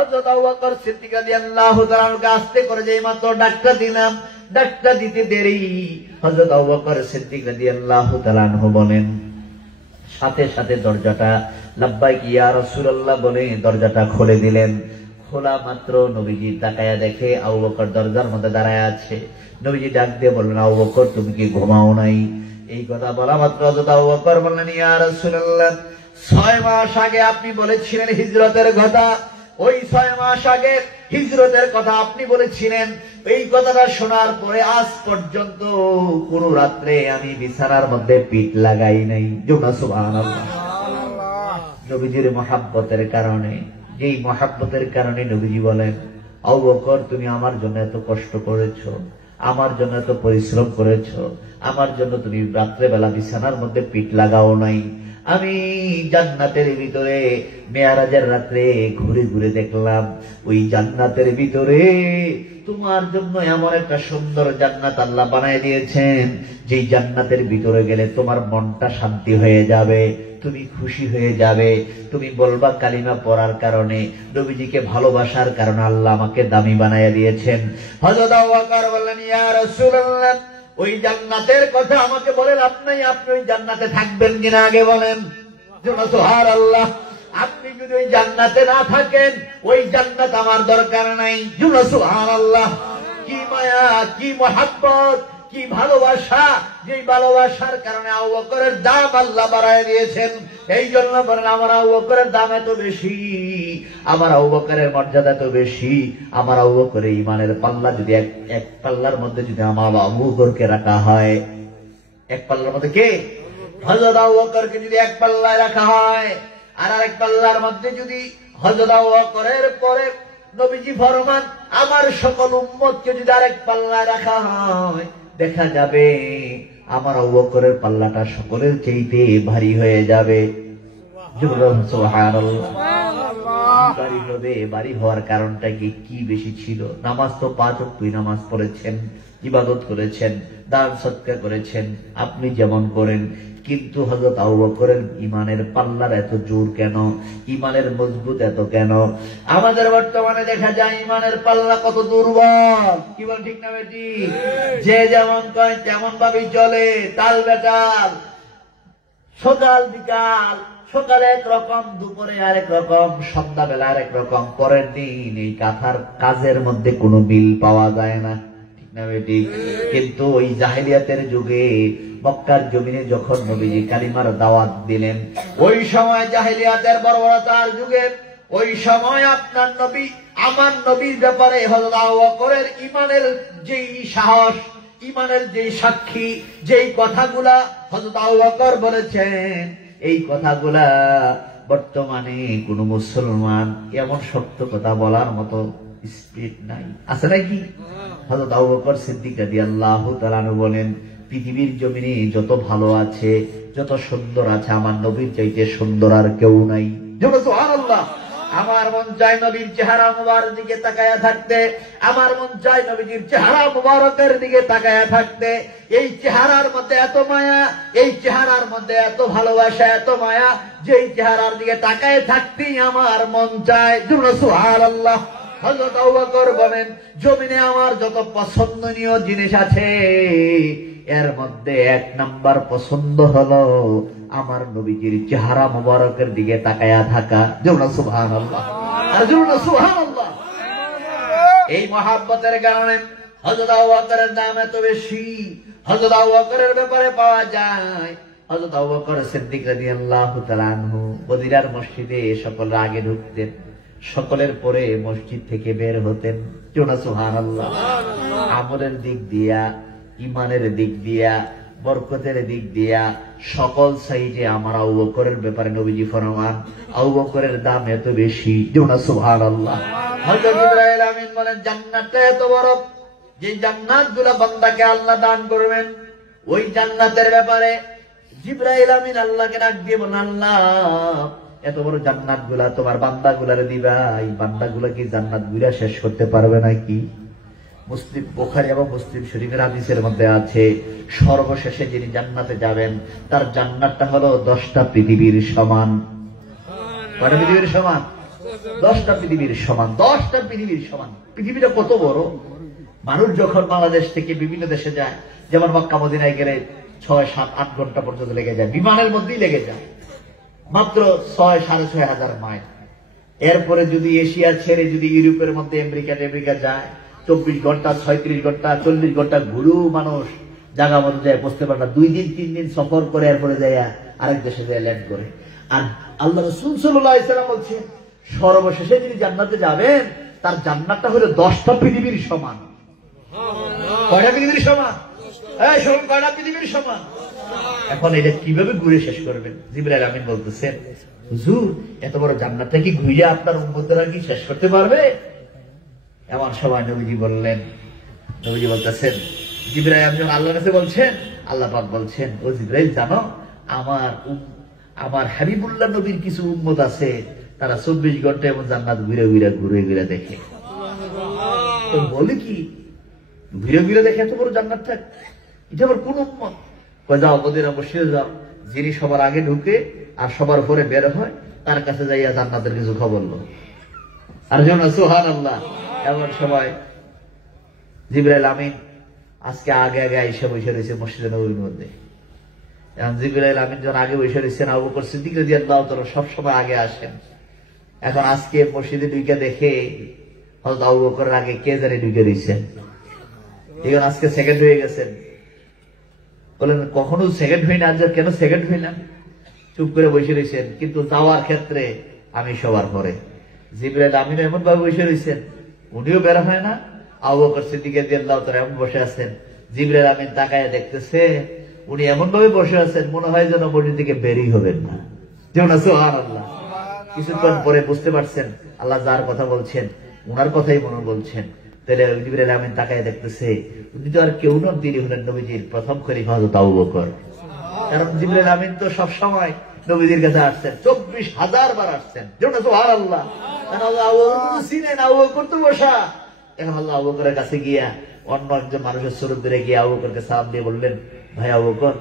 হযরত আবু বকর সিদ্দিক রাদিয়াল্লাহু তাআলাকে আস্তে করে যেই মাত্র ডাকটা দিলাম, ডাকটা দিতে দেরি হযরত আবু বকর সিদ্দিক রাদিয়াল্লাহু তাআলা বলেন, সাথে সাথে দরজাটা লাব্বাইক ইয়া রাসূলুল্লাহ বলে দরজাটা খুলে দিলেন। খোলা মাত্র নবীজি তাকায়া দেখে আবু বকর দরজার মধ্যে দাঁড়ায় আছে। নবীজি ডাক দিয়ে বললেন, আবু বকর তুমি কি ঘুমাও নাই? এই কথা বলা মাত্র হযরত আবু বকর বললেন, ইয়া রাসূলুল্লাহ 6 মাস আগে আপনি বলেছিলেন হিজরতের কথা, ওই 6 মাস আগে হিজরতের কথা আপনি বলেছিলেন। এই কথাটা শোনার পরে আজ পর্যন্ত কোন রাত্রে আমি বিছানার মধ্যে পিঠ লাগাই নাই। সুবহানাল্লাহ। নবীজির মহাব্বতের কারণে, যেই মহাব্বতের কারণে নবীজি বলেন, আবু বকর তুমি আমার জন্য এত কষ্ট করেছো, আমার জন্য এত পরিশ্রম করেছো, আমার জন্য তুমি রাত্রেবেলা বিছানার মধ্যে পিঠ লাগাও নাই। আমি জান্নাতের ভিতরে মেয়ারাজের রাত্রে ঘুরে ঘুরে দেখলাম, ওই জান্নাতের ভিতরে তোমার জন্য এমন একটা সুন্দর জান্নাত আল্লাহ বানায় দিয়েছেন, যেই জান্নাতের ভিতরে গেলে তোমার মনটা শান্তি হয়ে যাবে, তুমি খুশি হয়ে যাবে। তুমি বলবা কালিমা পড়ার কারণে, নবীজিকে ভালোবাসার কারণে আল্লাহ আমাকে দামি বানায় দিয়েছেন। হযরত আবু বকর বললেন, ইয়া রাসূলুল্লাহ ওই জান্নাতের কথা আমাকে বলেন, আপনি ওই জান্নাতে থাকবেন কিনা আগে বলেন। সুবহানাল্লাহ। আপনি যদি ওই জান্নাতে না থাকেন, ওই জান্নাত আমার দরকার নাই। সুবহানাল্লাহ। কি মায়া, কি মহব্বত, কি ভালোবাসা, যে ভালোবাসার কারণে আবু বকরের দাম আল্লাহ বাড়ায় দিয়েছেন। এই জন্য বলেন, আমার আবু বকরের দাম এত বেশি, আমার আবু বকরের মর্যাদা এত বেশি, আমার আবু বকরের ইমানের পাল্লা যদি এক পাল্লার মধ্যে যদি আমার আবু বকরকে রাখা হয়, এক পাল্লার মধ্যে কে হযরত আবু বকরকে যদি এক পাল্লায় রাখা হয়, আর আরেক পাল্লার মধ্যে যদি হযরত আবু বকরের পরে নবীজি ফরমান আমার সকল উম্মতকে যদি আরেক পাল্লায় রাখা হয়, দেখা যাবে আমার আবু বকরের পাল্লাটা সকলের চাইতে ভারী হয়ে যাবে। সুবহানাল্লাহ। ভারী হবে, ভারী হওয়ার কারণটা কি বেশি ছিল? নামাজ তো 5 ওয়াক্ত নামাজ পড়েছেন, ইবাদত করেছেন, দান সদকা করেছেন, আপনি যেমন করেন, কিন্তু হযরত আবু বকরের ইমানের পাল্লার এত জোর কেন? ইমানের মজবুত এত কেন? আমাদের বর্তমানে দেখা যায় ইমানের পাল্লা কত দুর্বল। কি বল, ঠিক না বেটি? যে যেমন কয় তেমন ভাবেই চলে, তাল বেটাল, সকাল বিকাল, সকালে একরকম, দুপুরে আরেক রকম, সন্ধ্যাবেলা আরেক রকম, পরের দিন এই কাঁথার কাজের মধ্যে কোনো মিল পাওয়া যায় না। কিন্তু ওই জাহেলিয়াতের যুগে মক্কার জমিনে যখন নবীজি কালিমার দাওয়াত দিলেন, ওই সময় জাহেলিয়াতের বর্বরতার যুগে, ওই সময় আপনার নবী আমার নবীর ব্যাপারে হযরত আবু বকরের ইমানের যেই সাহস, ইমানের যেই সাক্ষী, যেই কথাগুলা হযরত আবু বকর বলেছেন, এই কথাগুলা বর্তমানে কোন মুসলমান এমন শক্ত কথা বলার মতো স্পিরিট নাই, আছে নাকি? হযরত আবু বকর সিদ্দিক রাদিয়াল্লাহু তাআলা বলেন, পৃথিবীর জমিনে যত ভালো আছে, যত সুন্দর আছে, আমার নবীর চাইতে সুন্দর আর কেউ নাই। সুবহানাল্লাহ। আমার মন চায় নবীর চেহারা মুবারক দিকে তাকায়া থাকতে, আমার মন চায় নবীজির চেহারা মুবারকের দিকে তাকায়া থাকতে। এই চেহারার মধ্যে এত মায়া, এই চেহারার মধ্যে এত ভালোবাসা, এত মায়া, যেই চেহারার দিকে তাকায় থাকতেই আমার মন চায়। সুবহানাল্লাহ। হযরত আবু বকর বলেন, জমিনে আমার যত পছন্দনীয় জিনিস আছে, এর মধ্যে 1 নাম্বার পছন্দ হলো আমার নবীজির চেহারা মুবারকের দিকে তাকায়া থাকা। সুবহানাল্লাহ। আর সুবহানাল্লাহ। এই মহব্বতের কারণে হযরত আবু বকরের দাম এত বেশি। হযরত আবু বকরের ব্যাপারে পাওয়া যায়, হযরত আবু বকর সিদ্দিক রাদিয়াল্লাহু তাআলা আনহু মদিনার মসজিদে সকলের আগে ঢুকতেন, সকলের পরে মসজিদ থেকে বের হতেন। সুবহানাল্লাহ। আমলের দিক দিয়া, ইমানের দিক দিয়া, বরকতের দিক দিয়া, সকল সাইডে আমার আবু বকরের ব্যাপারে নবীজি ফরমান, আবু বকরের দাম এত বেশি। সুবহানাল্লাহ। হযরত জিবরাইল আমিন বলেন, জান্নাতটা এত বড়, যে জান্নাতগুলো বান্দাকে আল্লাহ দান করবেন, ওই জান্নাতের ব্যাপারে জিবরাইল আমিন আল্লাহকে ডাক দিয়ে বলেন, আল্লাহ এত বড় জান্নাত গুলা তোমার বান্দা গুলারে দিবা, এই বান্দা গুলা কি জান্নাত গুলা শেষ করতে পারবে নাকি? মুসলিম বুখারী এবং মুসলিম শরীফের হাদিসের মধ্যে আছে, সর্বশেষে যিনি জান্নাতে যাবেন তার জান্নাতটা হলো 10টা পৃথিবীর সমান। কয়টা পৃথিবীর সমান? 10টা পৃথিবীর সমান, 10টা পৃথিবীর সমান। পৃথিবীটা কত বড়! মানুষ যখন বাংলাদেশ থেকে বিভিন্ন দেশে যায়, যেমন মক্কা মদিনায় গেলে 6, 7, 8 ঘন্টা পর্যন্ত লেগে যায়, বিমানের মধ্যেই লেগে যায়, মাত্র 6, 6.5 হাজার মাইল। এরপরে যদি এশিয়া ছেড়ে যদি ইউরোপের মধ্যে আমেরিকা যায়, 24 ঘন্টা, 36 ঘন্টা, 40 ঘন্টা ঘুরেও মানুষ জায়গা মতো যায় পৌঁছতে পারে না। 2 দিন 3 দিন সফর করে এরপরে যায় আরেক দেশে যায় ল্যান্ড করে। আর আল্লাহ রাসূল সাল্লাল্লাহু আলাইহি ওয়াসাল্লাম বলছেন, সর্বশেষে যিনি জান্নাতে যাবেন তার জান্নাতটা হলো 10টা পৃথিবীর সমান। কয়টা পৃথিবীর সমান? শোন, কয়টা পৃথিবীর সমান? এখন এটা কিভাবে ঘুরে শেষ করবেন? জিবরাইল আমিন বলতেছেন, হুজুর এত বড় জান্নাতটা কি ঘুরে আপনার উম্মতরা কি শেষ করতে পারবে? এমন সময় নবীজি বললেন, নবীজি বলতেছেন, জিবরাইল আমিন আল্লাহর কাছে বলছেন, আল্লাহ পাক বলছেন, ও জিবরাইল জানো আমার হাবিবুল্লাহ নবীর কিছু উম্মত আছে, তারা 24 ঘন্টা এমন জান্নাত ঘুরে ঘুরে দেখে। তো বলে কি ঘুরে দেখে এত বড় জান্নাতটা? এটা আবার কোন উম্মত? যাও মদিনা মসজিদে যাও, যিনি সবার আগে ঢুকে আর সবার পরে বের হয় তার কাছে যাইয়া জান্নাতের কিছু খবর লো। আর যেন সুবহানাল্লাহ। এমন সময় জিবরাইল আমিন আজকে আগে আইসা বসে রয়েছে মসজিদে নববীর মধ্যে। এখন জিবরাইল আমিন যখন আগে বসে রয়েছেন, আবু বকর সিদ্দিক রাদিয়াল্লাহু তাআলা সবসময় আগে আসেন। এখন আজকে মসজিদে ঢুকে দেখে হযরত আবু বকরের আগে কে জানি ঢুকে রয়েছেন। এখন আজকে সেকেন্ড হয়ে গেছেন। বলেন কখনো সেকেন্ড হই না, আজ কেন সেকেন্ড হইলাম? চুপ করে বসে রয়েছেন, কিন্তু যাওয়ার ক্ষেত্রে আমি সবার পরে। জিবরাইল আমিন এমন ভাবে বসে রয়েছেন, উনিও বের হয় না, আবু বকর সিদ্দিক রাদিয়াল্লাহু তাআলা এমন বসে আছেন। জিবরাইল আমিন তাকায় দেখতেছে উনি এমন ভাবে বসে আছেন, মনে হয় যেন বডি থেকে বেরই হবেন না। যেমন সুবহানাল্লাহ। কিছুক্ষণ পরে বুঝতে পারছেন আল্লাহ যার কথা বলছেন উনার কথাই মনে বলছেন। তাহলে জিবরাইল আমিন তাকায় দেখতেছে উনি তো আর কেউ নন, তিনি হলেন নবীজির প্রথম খলিফা হযরত আবু বকর। কারণ জিবরাইল আমিন তো সবসময় নবীজির কাছে আসছেন, 24,000 বার আসছেন। যেমন সুবহানাল্লাহ। আবু বকর চিনেন, আবু বকর তো বসা। এখন আল্লাহ আবু বকরের কাছে গিয়া অন্য একজন মানুষের স্বরূপ ধরে গিয়ে আবু বকরকে সালাম দিয়ে বললেন, ভাই আবু বকর,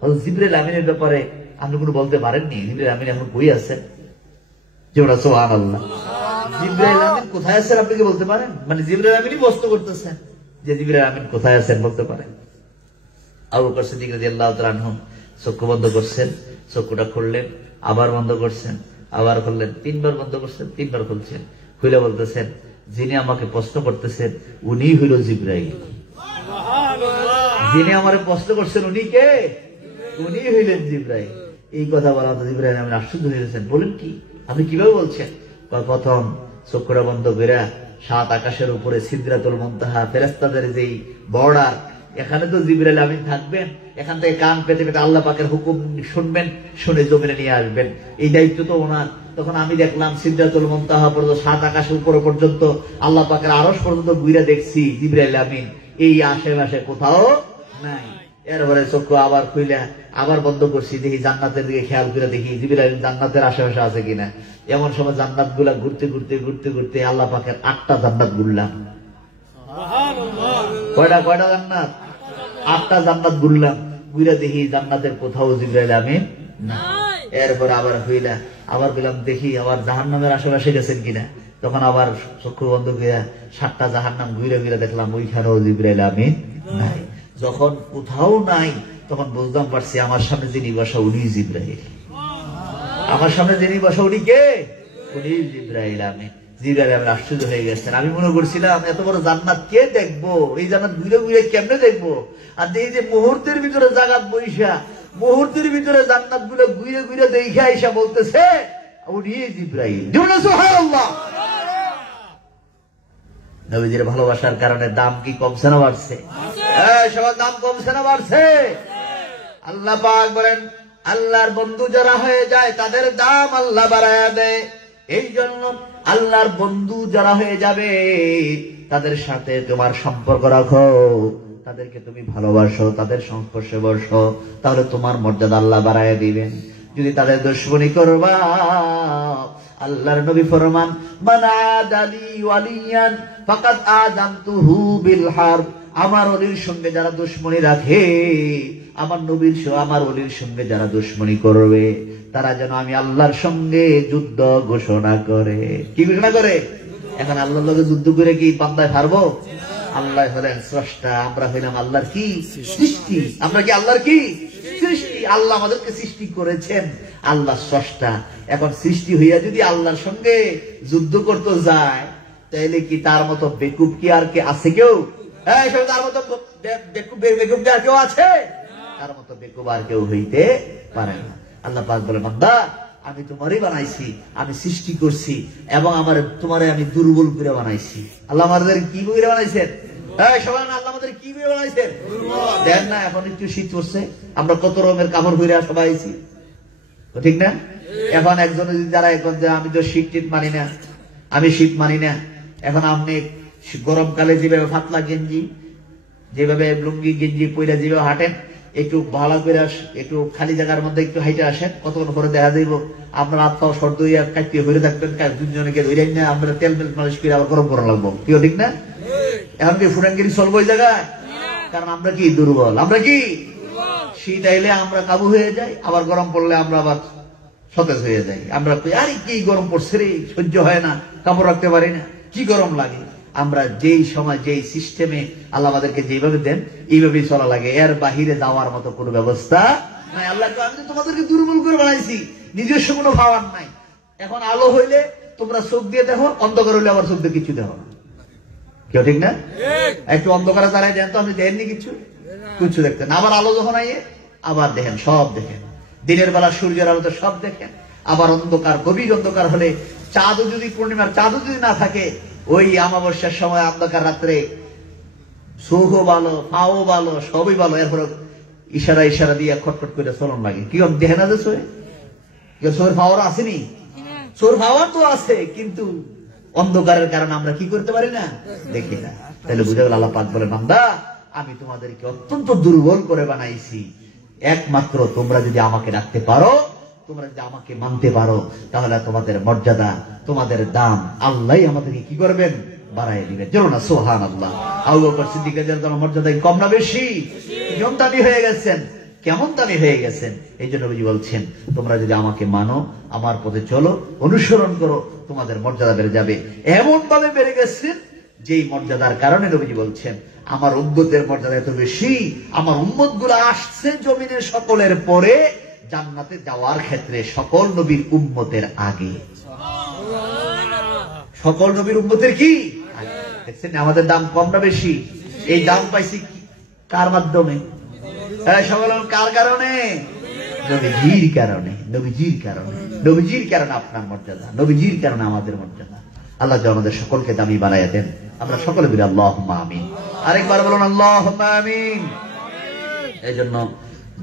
হযরত জিবরাইল আমিনের ব্যাপারে আপনি কোনো বলতে পারেননি? জিবরাইল আমিন এখন কই আছেন? যেমন সুবহানাল্লাহ। জিবরাইল আমিন কোথায় আছেন আপনি কি বলতে পারেন? মানে জিবরাইল আমিনই প্রশ্ন করতেছেন যে জিবরাইল আমিন কোথায় আছেন, বলতে পারেন? আবু বকর সিদ্দিক রাদিয়াল্লাহু তাআলা আনহু চক্ষু বন্ধ করছেন, চক্ষুটা খুললেন, আবার বন্ধ করছেন, আবার খুললেন, 3 বার বন্ধ করছেন, 3 বার খুলছেন। খুলে বলতেছেন, যিনি আমাকে প্রশ্ন করতেছেন উনি হইল জিবরাইল। যিনি আমারে প্রশ্ন করছেন উনি কে? উনি হইলেন জিবরাইল। এই কথা বলা তো জিবরাইল আমিন আশ্চর্য হয়ে গেছেন। বলেন কি, আপনি কিভাবে বলছেন? প্রথম চক্ষুটা বন্ধ করে 7 আকাশের উপরে সিদরাতুল মুনতাহা ফেরেশতাদের যেই বর্ডার, এখানে তো জিবরাইল আমিন থাকবেন। এখান থেকে কান পেতে পেতে আল্লাহ পাকের হুকুম শুনবেন, শুনে জমিনে নিয়ে আসবেন। এই দায়িত্ব তো ওনার। তখন আমি দেখলাম সিদরাতুল মুনতাহা পর্যন্ত 7 আকাশের উপর পর্যন্ত আল্লাহ পাকের আরশ পর্যন্ত ঘুরে দেখছি, জিবরাইল আমিন এই আশেপাশে কোথাও নাই। এরপরে চক্ষু আবার খুইলে আবার বন্ধ করছি, দেখি জান্নাতের দিকে খেয়াল করে দেখি জিবরাইল জান্নাতের আশেপাশে আছে কিনা। এমন সময় জান্নাত গুলা ঘুরতে আল্লাহ পাকের 8টা জান্নাত ঘুরলাম। কয়টা জান্নাত? 8টা জান্নাত ঘুরলাম। ঘুরে দেখি জান্নাতের কোথাও জিবরাইল আমিন না। এরপর আবার হইলা আবার গেলাম, দেখি আবার জাহান্নামের আশেপাশে গেছেন কিনা। তখন আবার চক্ষু বন্ধ করে 7টা জাহান্নাম ঘুরে দেখলাম ওইখানেও জিবরাইল আমিন নাই। যখন কোথাও নাই তখন বুঝলাম পারছি আমার সামনে যিনি বসা উনি জিবরাইল। আমার সামনে যিনি বসা উনি কে? উনি জিবরাইল আমিন। জিবরাইল আমিন আশ্চর্য হয়ে গেছেন। আমি মনে করছিলাম এত বড় জান্নাত কে দেখবো, এই জান্নাত ঘুরে কেমনে দেখবো? আর এই যে মুহূর্তের ভিতরে জাগাত বইসা, মুহূর্তের ভিতরে জান্নাত গুলো ঘুরে দেখে আইসা বলতেছে উনি জিবরাইল। সুবহানাল্লাহ। নবীজির ভালোবাসার কারণে দাম কি কমছে না বাড়ছে? সবার দাম কমছে না বাড়ছে? আল্লাহ পাক বলেন আল্লাহর বন্ধু যারা হয়ে যায় তাদের দাম আল্লাহ বাড়ায়া দেয়। এই জন্য আল্লাহর বন্ধু যারা হয়ে যাবে তাদের সাথে তোমার সম্পর্ক রাখো, তাদেরকে তুমি ভালোবাসো, তাদের সংস্পর্শে বসো, তাহলে তোমার মর্যাদা আল্লাহ বাড়ায়া দিবেন। যদি তাদের দুশমনী করবা, আল্লাহর নবী ফরমান মান আদালি ওয়ালিয়ান ফাকাদ আযানতুহু বিল হারব। আমার ওলির সঙ্গে যারা দুশমনী রাখে আমার নবীর আমার ওলির সঙ্গে যারা দুশমনী করবে তারা যেন আমি আল্লাহর সঙ্গে যুদ্ধ ঘোষণা করে। কি ঘোষণা করে? এখন আল্লাহর লগে যুদ্ধ করে কি বান্দায় পারবো? আল্লাহ হলেন স্রষ্টা, আমরা হইলাম আল্লাহর কি সৃষ্টি। আমরা কি আল্লাহর কি সৃষ্টি? আল্লাহ আমাদেরকে সৃষ্টি করেছেন, আল্লাহ স্রষ্টা। এখন সৃষ্টি হইয়া যদি আল্লাহর সঙ্গে যুদ্ধ করতে যায়, তাইলে কি তার মতো বেকুব কি আর কে আছে কেউ? তার মতো বেকুব আর কেউ আছে? তার মতো বেকুব আর কেউ হইতে পারে না। আল্লাহ পাক বলে, বান্দা আমি তোমারই বানাইছি, আমি সৃষ্টি করছি এবং আমার তোমারে আমি দুর্বল করে বানাইছি। আল্লাহ আমাদের কি করে বানাইছেন? সবাই আল্লাহ আমাদের কি করে বানাইছেন? দেন না, এখন একটু শীত করছে, আমরা কত রকমের কাপড় পরে সবাই আইছি, ঠিক না? এখন একজন যদি যারা এখন যে আমি তো শীত টিট মানি না, আমি শীত মানি না, এখন আপনি গরমকালে যেভাবে পাতলা গেঞ্জি, যেভাবে লুঙ্গি গেঞ্জি পইরা যেভাবে হাঁটেন, একটু ভালো করে একটু খালি জায়গার মধ্যে একটু হাইটে আসেন, কতক্ষণ পরে দেখা যাইব আপনার আত্মাও সর্দ হইয়া কাটিয়ে হয়ে থাকবেন, দুজনকে ধরে না আমরা তেল মেল মালিশ করে আবার গরম করা লাগবো, কেউ ঠিক না? এখন কি ফুটানগিরি চলবো ওই জায়গায়? কারণ আমরা কি দুর্বল, আমরা কি শীত আইলে আমরা কাবু হয়ে যাই, আবার গরম পড়লে আমরা আবার সতেজ হয়ে যাই। আমরা আরে কি গরম পড়ছে রে, সহ্য হয় না, কাপড় রাখতে পারি না, কি গরম লাগে। আমরা যেই সময় যেই সিস্টেমে আল্লাহ আমাদেরকে যেভাবে দেন এইভাবেই চলা লাগে, এর বাহিরে যাওয়ার মতো কোনো ব্যবস্থা নাই। আল্লাহ আমি তোমাদেরকে দুর্বল করে বানাইছি, নিজস্ব কোনো ভাবার নাই। এখন আলো হইলে তোমরা চোখ দিয়ে দেখো, অন্ধকার হইলে আবার চোখ দিয়ে কিছু দেখো না, কেউ ঠিক না? একটু অন্ধকারে দাঁড়ায় দেন তো, আপনি দেখেননি কিছু দেখতেন, আবার আলো যখন আইয়ে আবার দেখেন, সব দেখেন। দিনের বেলা সূর্যের আলোতে সব দেখেন, আবার অন্ধকার, গভীর অন্ধকার হলে চাঁদও যদি পূর্ণিমার চাঁদও যদি না থাকে, ওই অমাবস্যার সময় অন্ধকার রাত্রে চোখও ভালো, পাও ভালো, সবই ভালো, এরপর ইশারা দিয়ে খটখট করে চলন লাগে। কি দেখে না যে চোর পাওয়ার আসেনি? চোর পাওয়ার তো আছে, কিন্তু অন্ধকারের কারণে আমরা কি করতে পারি না, দেখি না। তাহলে বুঝে গেল আল্লাহ পাক বলে, বান্দা আমি তোমাদেরকে অত্যন্ত দুর্বল করে বানাইছি, একমাত্র তোমরা যদি আমাকে রাখতে পারো, তোমরা যদি আমাকে মানতে পারো, তাহলে তোমাদের মর্যাদা, তোমাদের দাম আল্লাহ আমাদেরকে কি করবেন, বাড়াই দিবেন। চলো না সুবহানাল্লাহ। আবু বকর সিদ্দিক রাদিয়াল্লাহু মর্যাদা কম না বেশি? কেমন দামি হয়ে গেছেন, কেমন দামি হয়ে গেছেন। এই জন্য নবী বলছেন, তোমরা যদি আমাকে মানো, আমার পথে চলো, অনুসরণ করো, তোমাদের মর্যাদা বেড়ে যাবে। এমন ভাবে বেড়ে গেছেন যেই মর্যাদার কারণে নবীজি বলছেন, আমার উম্মতের মর্যাদা এত বেশি, আমার উম্মত গুলো আসছে জমিনের সকলের পরে, জান্নাতে যাওয়ার ক্ষেত্রে সকল নবীর উম্মতের আগে। সকল নবীর উম্মতের কি দেখছেন? আমাদের দাম কম না বেশি? এই দাম পাইছি কার মাধ্যমে? সকল কার কারণে? নবীজির কারণে। নবীজির কারণে, নবীজির কারণে আপনার মর্যাদা, নবীজির কারণে আমাদের মর্যাদা। আল্লাহ যেন আমাদের সকলকে দামি বানাইয়া দেন। আমরা সকলে বলি আল্লাহুম্মা আমিন। আরেকবার বলুন আল্লাহুম্মা আমিন। এই জন্য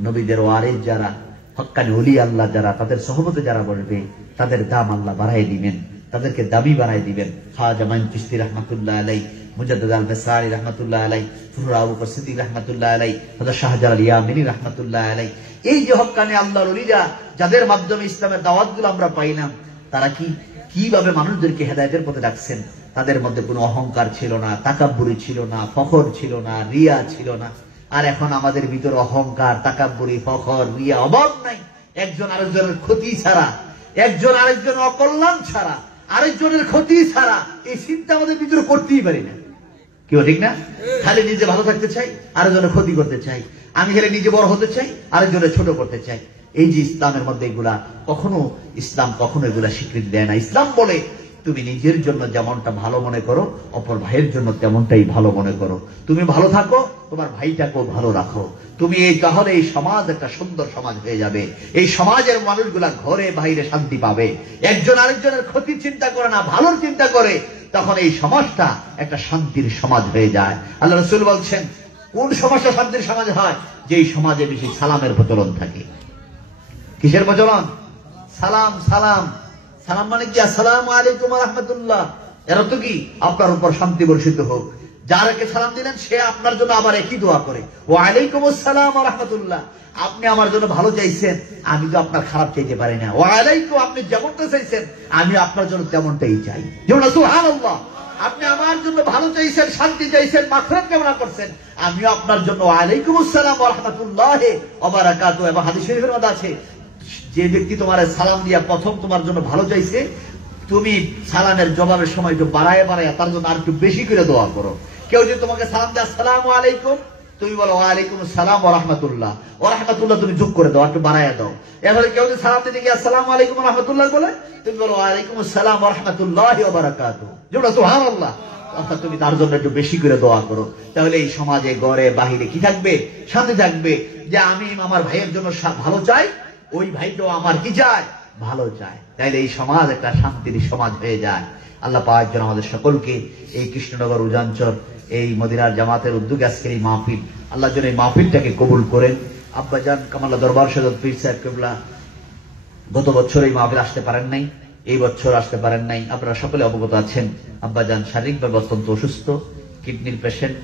নবীদের ওয়ারিস যারা, হক্কানি ওলি আল্লাহ যারা, তাদের সহবতে যারা বলবে, তাদের দাম আল্লাহ বাড়াই দিবেন, তাদেরকে দাবি বানাই দিবেন। খাজা মাইন চিশতি রাহমাতুল্লাহ আলাইহি, মুজাদ্দিদ আল মিসরি রাহমাতুল্লাহ আলাইহি, ফুররা আবু বকর সিদ্দিক রাহমাতুল্লাহ আলাইহি, হযরত শাহজালাল ইয়ামিনী রাহমাতুল্লাহ আলাইহি, এই যে হক্কানি আল্লাহর ওলিরা, যাদের মাধ্যমে ইসলামের দাওয়াতগুলো আমরা পাইলাম, তারা কিভাবে মানুষদেরকে হেদায়েতের পথে ডাকছেন। তাদের মধ্যে কোনো অহংকার ছিল না, তাকাব্বুরি ছিল না, ফখর ছিল না, রিয়া ছিল না। আর এখন আমাদের ভিতরে অহংকার, তাকাব্বুরি, ফখর, রিয়া অভাব নাই। একজন আরেকজনের ক্ষতি ছাড়া, একজন আরেকজনের অকল্যাণ ছাড়া, আরেকজনের ক্ষতি ছাড়া এই চিন্তা আমাদের ভিতরে করতেই পারি না, কেউ ঠিক না? খালি নিজে ভালো থাকতে চাই, আরেকজনের ক্ষতি করতে চাই। আমি খালি নিজে বড় হতে চাই, আরেকজনের ছোট করতে চাই। এই যে ইসলামের মধ্যে এগুলা ইসলাম কখনো এগুলা স্বীকৃতি দেয় না। ইসলাম বলে তুমি নিজের জন্য যেমনটা ভালো মনে করো, অপর ভাইয়ের জন্য তেমনটাই ভালো মনে করো। তুমি ভালো থাকো, তোমার ভাইটাকেও ভালো রাখো। তুমি তাহলে এই সমাজ একটা সুন্দর সমাজ হয়ে যাবে। এই সমাজের মানুষগুলা ঘরে বাইরে শান্তি পাবে। একজন আরেকজনের ক্ষতি চিন্তা করে না, ভালোর চিন্তা করে, তখন এই সমাজটা একটা শান্তির সমাজ হয়ে যায়। আল্লাহ রাসূল বলছেন, কোন সমাজটা শান্তির সমাজ হয়? যেই সমাজে বেশি সালামের প্রচলন থাকে। কিসের প্রচলন? সালাম। সালাম সালাম মানে কি? আসসালামু আলাইকুম ওয়া রাহমাতুল্লাহ। এর অর্থ কি? আপনার উপর শান্তি বর্ষিত হোক। যারাকে সালাম দিলেন সে আপনার জন্য আবার একই দোয়া করে, ওয়া আলাইকুম আসসালাম ওয়া রাহমাতুল্লাহ। আপনি আমার জন্য ভালো চাইছেন, আমি তো আপনার খারাপ চাইতে পারি না। ওয়া আলাইকুম, আপনি যেমনটা চাইছেন আমি আপনার জন্য তেমনটাই চাই। যেমন সুবহানাল্লাহ, আপনি আমার জন্য ভালো চাইছেন, শান্তি চাইছেন, মাগফিরাত কামনা করছেন, আমিও আপনার জন্য ওয়ালাইকুম আসসালাম ওয়া রাহমাতুল্লাহি ওয়া বারাকাতুহু, এবং হাদিস শরীফের মধ্যে আছে যে ব্যক্তি তোমার সালাম দিয়া প্রথম তোমার জন্য ভালো চাইছে, তুমি সালামের জবাবের সময় একটু বাড়ায় তার জন্য আর একটু বেশি করে দোয়া করো। কেউ যদি তোমাকে সালাম দেয় আসসালামু আলাইকুম, তুমি বলো ওয়ালাইকুম আসসালাম ওয়া রাহমাতুল্লাহ, ওয়া রাহমাতুল্লাহ তুমি যোগ করে দাও, একটু বাড়ায় দাও। এরপরে কেউ যদি সালাম দিতে গিয়ে আসসালামু আলাইকুম ওয়া রাহমাতুল্লাহ বলে, তুমি বলো ওয়ালাইকুম আসসালাম ওয়া রাহমাতুল্লাহি ওয়া বারাকাতুহু, যেটা সুবহানাল্লাহ। অর্থাৎ তুমি তার জন্য একটু বেশি করে দোয়া করো। তাহলে এই সমাজে ঘরে বাহিরে কি থাকবে? শান্তি থাকবে। যে আমি আমার ভাইয়ের জন্য ভালো চাই, ওই ভাইটাও আমার কি চায়? ভালো চায়। তাইলে এই সমাজ একটা শান্তির সমাজ হয়ে যায়। আল্লাহ পাক যেন আমাদের সকলকে এই কৃষ্ণনগর উজানচর এই মদিনার জামাতের উদ্যোগে আজকের এই মাহফিল, আল্লাহ যেন এই মাহফিলটাকে কবুল করেন। আব্বাজান কামাল্লা দরবার সৈয়দ পীর সাহেব কিবলা গত বছর এই মাহফিল আসতে পারেন নাই, এই বছর আসতে পারেন নাই। আপনারা সকলে অবগত আছেন আব্বাজান শারীরিকভাবে অত্যন্ত অসুস্থ, কিডনির পেশেন্ট।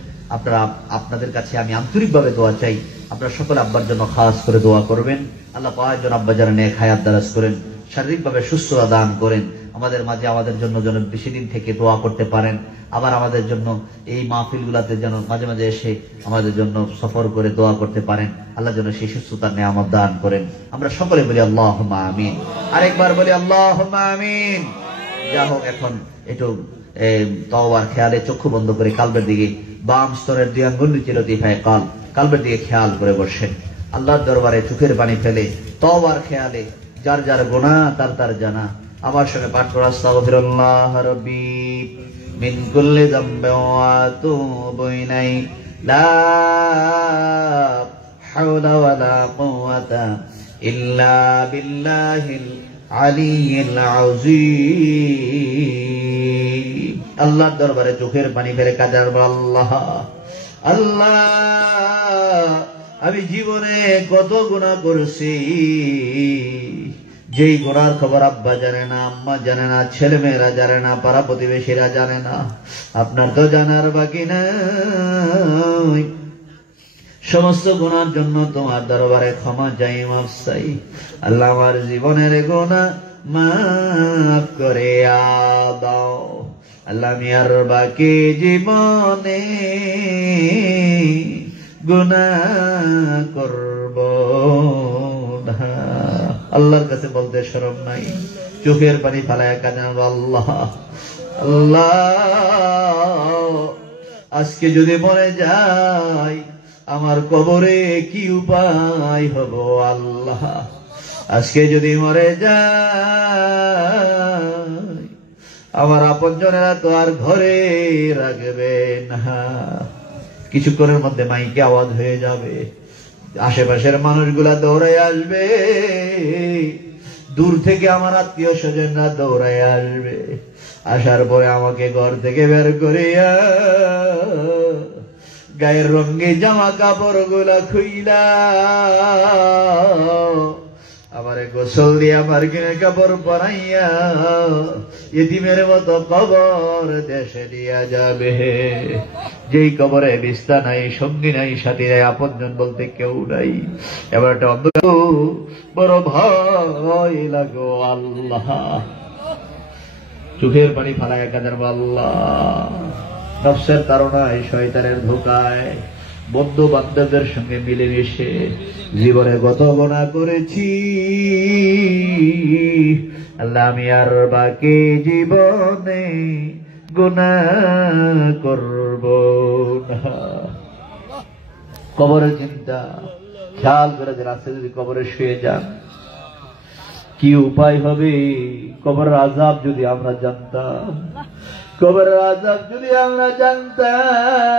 আপনাদের কাছে আমি আন্তরিকভাবে দোয়া চাই, আপনারা সকলে আব্বার জন্য খাস করে দোয়া করবেন। আল্লাহ পাক যেন আব্বাজান নেক হায়াত দারাজ করেন, শারীরিকভাবে সুস্থতা দান করেন। আমাদের মাঝে আমাদের জন্য যেন বেশি দিন থেকে দোয়া করতে পারেন। আবার আমাদের জন্য এই মাহফিল গুলাতে যেন মাঝে মাঝে এসে আমাদের জন্য সফর করে দোয়া করতে পারেন। আল্লাহ যেন সেই সুস্থতার নেয়ামত দান করেন। আমরা সকলে বলি আল্লাহুম্মা আমিন। আরেকবার বলি আল্লাহুম্মা আমিন। যা হোক, এখন একটু তওবার খেয়ালে চক্ষু বন্ধ করে কালবের দিকে বাম স্তরের দুই আঙ্গুল নিচে লতিফায়ে কালবের দিকে খেয়াল করে বসেন। আল্লাহর দরবারে চোখের পানি ফেলে তওবার খেয়ালে যার যার গুনাহ তার জানা আমার সঙ্গে পাঠ করা আস্তাগফিরুল্লাহ রাব্বি মিন কুল্লি যামবি ওয়া আতুবু ইলাইহি লা হাওলা ওয়ালা কুওয়াতা ইল্লা বিল্লাহিল আলিয়্যিল আযীম। আল্লাহর দরবারে চোখের পানি ফেলে কাঁদার আল্লাহ আল্লাহ, আমি জীবনে কত গুনাহ করেছি, যেই গুনার খবর আব্বা জানে না, আম্মা জানে না, ছেলে মেয়েরা জানে না, পাড়া প্রতিবেশীরা জানে না। আপনার তো জানার বাকি নাই। সমস্ত গুনার জন্য তোমার দরবারে ক্ষমা চাই, মাফ চাই। আল্লাহ আমার জীবনের গুনাহ মাফ করে দাও। আল্লাহ আমি আর বাকি জীবনে গুনাহ করব না। আল্লাহর কাছে বলতে শরম নাই, চোখের পানি ফালায় কাঁদেন আল্লাহ আল্লাহ, আজকে যদি মরে যাই আমার কবরে কি উপায় হব আল্লাহ। আজকে যদি মরে যাই আমার আপনজনেরা তো আর ঘরে রাখবে না। কিছুক্ষণের মধ্যে মাইকে আওয়াজ হয়ে যাবে, আশেপাশের মানুষগুলা দৌড়ে আসবে, দূর থেকে আমার আত্মীয় স্বজনরা দৌড়ে আসবে। আসার পরে আমাকে ঘর থেকে বের করিয়া গায়ের রঙে জামা কাপড় গুলা খুইলা আমারে গোসল দিয়ে আমার কিনে কাপড় পরাইয়া ইতিমের মতো কবর দেশে দিয়া যাবে। যেই কবরে বিস্তা নাই, সঙ্গী নাই, সাথী নাই, আপনজন বলতে কেউ নাই। এবার একটা অন্ধকার, বড় ভয় লাগো আল্লাহ। চোখের পানি ফালায় কাঁদেন আল্লাহ। নফসের তাড়নায়, শয়তানের ধোকায়, বন্ধু বান্ধবদের সঙ্গে মিলেমিশে জীবনে কত গুনাহ করেছি আল্লাহ, আমি আর বাকি জীবনে গুনাহ করব না। কবরের চিন্তা খেয়াল করে যে রাস্তায় যদি কবরে শুয়ে যান কি উপায় হবে। কবরের আযাব যদি আমরা জানতাম, কবরের আযাব যদি আমরা জানতাম,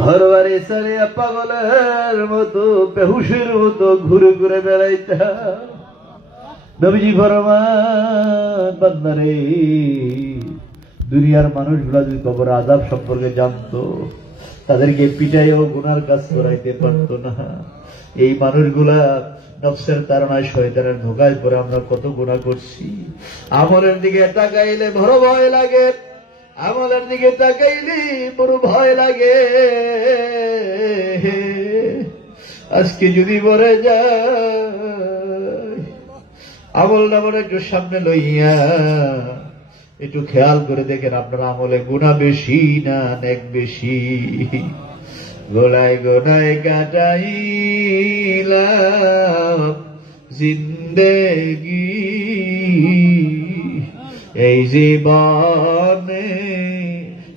ঘর বাড়ি ছাড়িয়া পাগলের মতো বেহুশের মতো ঘুরে ঘুরে বেড়াইতাম। নবীজি ফরমান, বান্দারে দুনিয়ার মানুষগুলা যদি কবর আযাব সম্পর্কে জানতো তাদেরকে পিটাইও গুনার কাজ করাইতে পারতো না। এই মানুষগুলা নফসের তাড়নায়, শয়তানের ধোঁকায় পড়ে আমরা কত গুনাহ করছি। আমলের দিকে তাকাইলে বড় ভয় লাগে, আমলের দিকে তাকাইলে বড় ভয় লাগে। আজকে যদি মরে যায় আমল নামটা একটু সামনে লইয়া একটু খেয়াল করে দেখেন আপনার আমলে গুনাহ বেশি না নেক বেশি? গোলায় গোলায় কাটাইলাম জিন্দেগি, এই জীবনে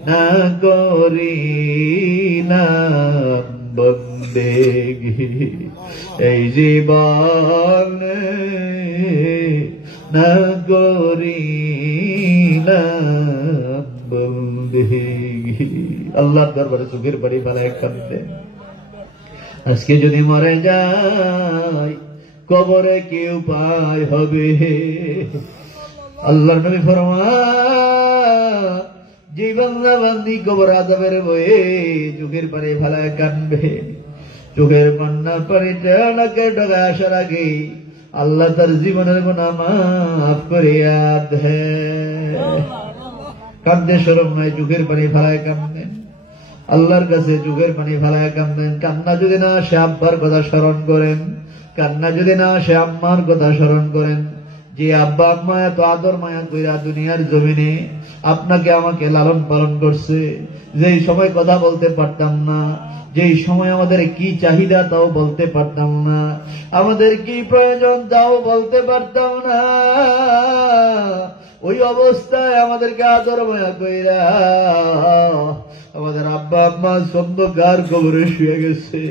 না করিলাম বন্দেগি, এই জীবনে না করিলাম বন্দেগি। আল্লাহর দরবারে চোখের পানি ফেলায় কাঁদতেন। আজকে যদি মরে যায় কবরে কি উপায় হবে? আল্লাহর নবী ফরমান, যে বান্দা বান্দি কবর আযাবের ভয়ে চোখের পানি ফেলায় কাঁদবে, চোখের কান্নার পানিটা নাকে ঢোকায় আসার আগে আল্লাহ তার জীবনের গুনাহ মাফ করিয়া দেয়। কাঁদতে শরম নয়, চোখের পানি ফেলায় কাঁদেন, আল্লাহর কাছে চোখের পানি ফেলায় কাঁদেন। কান্না যদি না আসে আব্বার কথা স্মরণ করেন, কান্না যদি না আসে আম্মার কথা স্মরণ করেন। যে আব্বা আম্মা এত আদর মায়া কইরা দুনিয়ার জমিনে আপনাকে আমাকে লালন পালন করছে, যেই সময় কথা বলতে পারতাম না, যেই সময় আমাদের কি চাহিদা তাও বলতে পারতাম না, আমাদের কি প্রয়োজন তাও বলতে পারতাম না, ওই অবস্থায় আমাদেরকে আদর মায়া কইরা আমাদের আব্বা আম্মা অন্ধকার কবরে শুয়ে গেছে।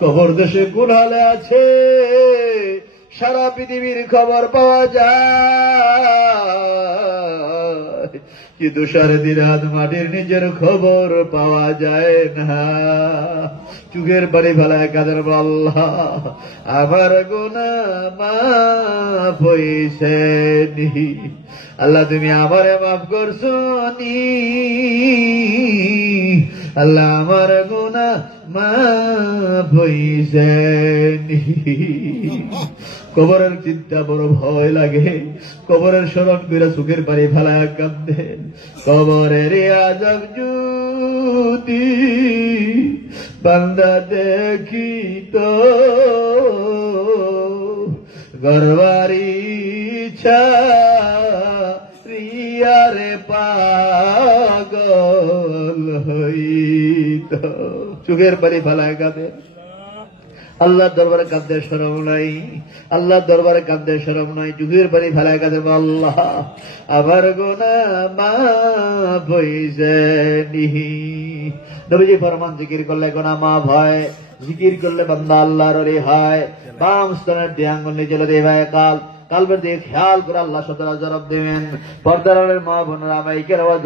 কবর দেশে কোন হালে আছে সারা পৃথিবীর খবর পাওয়া যায়, কিন্তু 3.5 হাত মাটির নিচের খবর পাওয়া যায় না। চোখের পানি ফেলায় কাঁদেন, আল্লাহ আমার গুনাহ মাফ হইছে নি, আল্লাহ তুমি আমারে মাফ করছো নি, আল্লাহ আমার গুনাহ মাফ হইছে নি। কবরের চিন্তা বড় ভয় লাগে, কবরের স্মরণ করে চোখের পানি ফেলায় কাঁদেন। কবরের আযাব যদি বান্দা দেখিত, গরবারি ছাড়িয়ারে পাগল হইত। চোখের পানি ফেলায় কাঁদেন। আল্লাহর দরবারে কাঁদতে শরম নাই, আল্লাহর দরবারে কাঁদতে শরম নাই, চোখের পানি ফেলায় কাঁদেন, আল্লাহ আমার গুনাহ মাফ হইছে নি। নবীজি ফরমান, জিকির করলে গুনাহ মাফ হয়, জিকির করলে বান্দা আল্লাহর ওলি হয়। বাম স্তনের দিয়ে আঙ্গুল নিচে দেবায় কালবের দিকে খেয়াল করে আল্লাহ সাথে জবাব দেবেন। পর্দার মা বোনেরা, মাইকের আওয়াজ